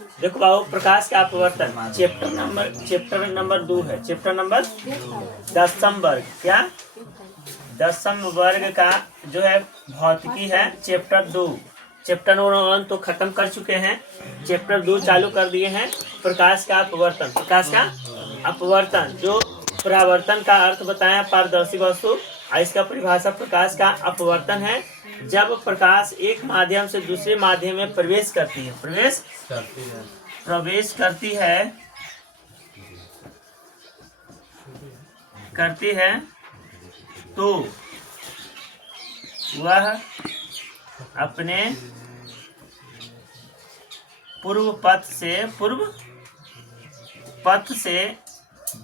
देखो बाबू, प्रकाश का अपवर्तन चैप्टर नंबर 2 है। चैप्टर नंबर 10 वर्ग, क्या 10 वर्ग का जो है भौतिकी है चैप्टर 2। चैप्टर 1 तो खत्म कर चुके हैं, चैप्टर 2 चालू कर दिए हैं। प्रकाश का अपवर्तन, प्रकाश का अपवर्तन जो परावर्तन का अर्थ बताया पारदर्शी वस्तु, इसका परिभाषा प्रकाश का अपवर्तन है जब प्रकाश एक माध्यम से दूसरे माध्यम में प्रवेश करती है, करती है तो वह अपने पूर्व पथ से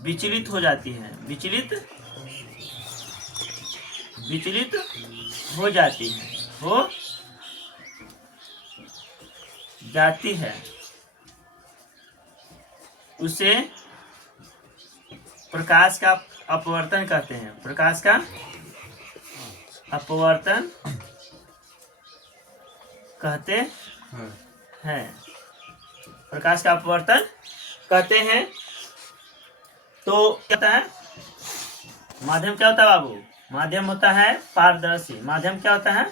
विचलित हो जाती है, विचलित हो जाती है, उसे प्रकाश का अपवर्तन कहते हैं। प्रकाश का अपवर्तन कहते हैं, प्रकाश का अपवर्तन कहते हैं। तो क्या होता है माध्यम? क्या होता है बाबू? माध्यम होता है पारदर्शी। माध्यम क्या होता है?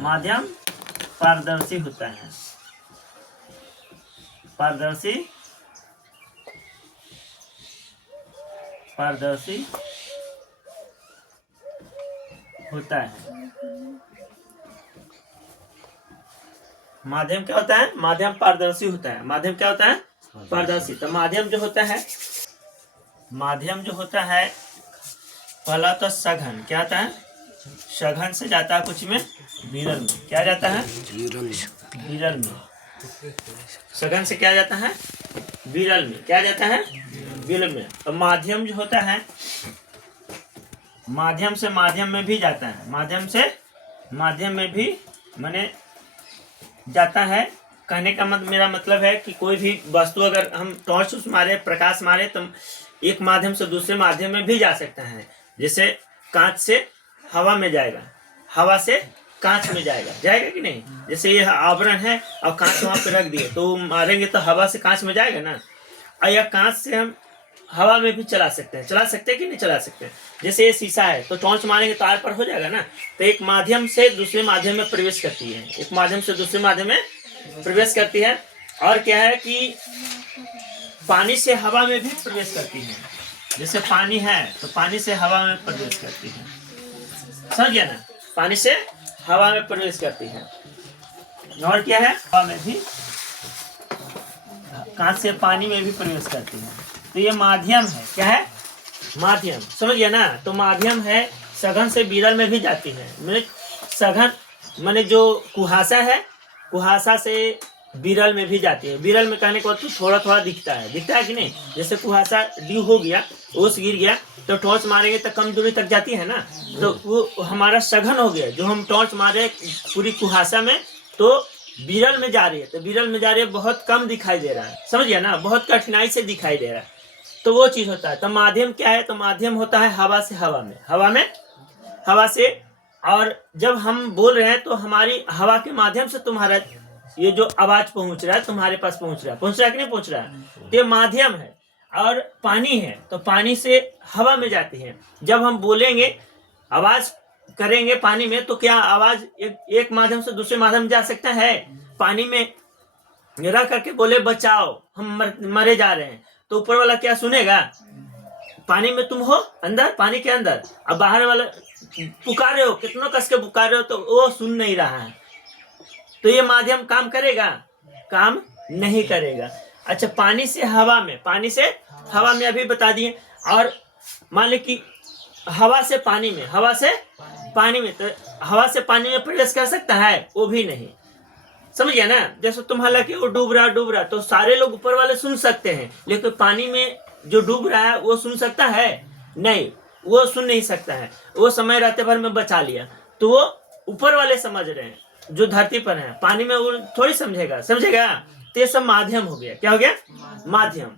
माध्यम पारदर्शी होता है, पारदर्शी होता है। माध्यम क्या होता है? माध्यम पारदर्शी होता है। माध्यम क्या होता है? पारदर्शी। तो माध्यम जो होता है पहला तो सघन, क्या आता है? सघन से जाता है कुछ में विरल में। क्या जाता है? विरल में। सघन से क्या जाता है? विरल में। क्या जाता है? विरल में। तो माध्यम जो होता है माध्यम से माध्यम में भी जाता है, माध्यम से माध्यम में भी माने जाता है। कहने का मेरा मतलब है कि कोई भी वस्तु अगर हम टॉर्च मारे, प्रकाश मारे, तो एक माध्यम से दूसरे माध्यम में भी जा सकता है। जैसे कांच से हवा में जाएगा, हवा से कांच में जाएगा कि नहीं? जैसे ये आवरण है और कांच वहां पे रख दिए तो मारेंगे तो हवा से कांच में जाएगा ना। और यह कांच से हम हवा में भी चला सकते हैं कि नहीं चला सकते? जैसे ये शीशा है तो टॉर्च मारेंगे तो आर पर हो जाएगा ना। तो एक माध्यम से दूसरे माध्यम में प्रवेश करती है, एक माध्यम से दूसरे माध्यम में प्रवेश करती है। और क्या है कि पानी से हवा में भी प्रवेश करती है। जैसे पानी है तो पानी से हवा में प्रवेश करती है, समझ गया ना? पानी से हवा में प्रवेश करती है। और क्या है? हवा में भी, कांच से पानी में भी प्रवेश करती है। तो ये माध्यम है। क्या है? माध्यम, समझ गया ना? तो माध्यम है, सघन से विरल में भी जाती है। मैंने सघन माने जो कुहासा है, कुहासा से विरल में भी जाती है। विरल में कहने को तो थोड़ा थोड़ा दिखता है कि नहीं? जैसे कुहासा ड्यू हो गया, ओस गिर गया तो टॉर्च मारेंगे तो कम दूरी तक जाती है ना। तो वो हमारा सघन हो गया। जो हम टॉर्च मारे पूरी कुहासा में तो विरल में जा रही है, तो विरल में जा रही है, बहुत कम दिखाई दे रहा है, समझ गया ना? बहुत कठिनाई से दिखाई दे रहा है। तो वो चीज होता है। तो माध्यम क्या है? तो माध्यम होता है हवा से हवा में, हवा से। और जब हम बोल रहे हैं तो हमारी हवा के माध्यम से तुम्हारा ये जो आवाज पहुंच रहा है तुम्हारे पास पहुंच रहा है कि नहीं पहुंच रहा है? तो ये माध्यम है। और पानी है तो पानी से हवा में जाती है। जब हम बोलेंगे, आवाज करेंगे पानी में, तो क्या आवाज एक माध्यम से दूसरे माध्यम में जा सकता है? पानी में रह करके बोले बचाओ हम मरे जा रहे हैं, तो ऊपर वाला क्या सुनेगा? पानी में तुम हो अंदर, पानी के अंदर, अब बाहर वाला पुकार रहे हो, कितनों कस के पुकार रहे हो, तो वो सुन नहीं रहा है। तो ये माध्यम काम करेगा? काम नहीं करेगा। अच्छा, पानी से हवा में अभी बता दिए। और मान ली कि हवा से पानी में, तो हवा से पानी में प्रवेश कर सकता है? वो भी नहीं, समझ गया ना? जैसे तुम हालांकि वो डूब रहा तो सारे लोग ऊपर वाले सुन सकते हैं, लेकिन पानी में जो डूब रहा है वो सुन सकता है? नहीं, वो सुन नहीं सकता है। वो समय रहते भर में बचा लिया। तो वो ऊपर वाले समझ रहे हैं, जो धरती पर है। पानी में वो थोड़ी समझेगा। तो ये सब माध्यम हो गया। क्या हो गया? माध्यम।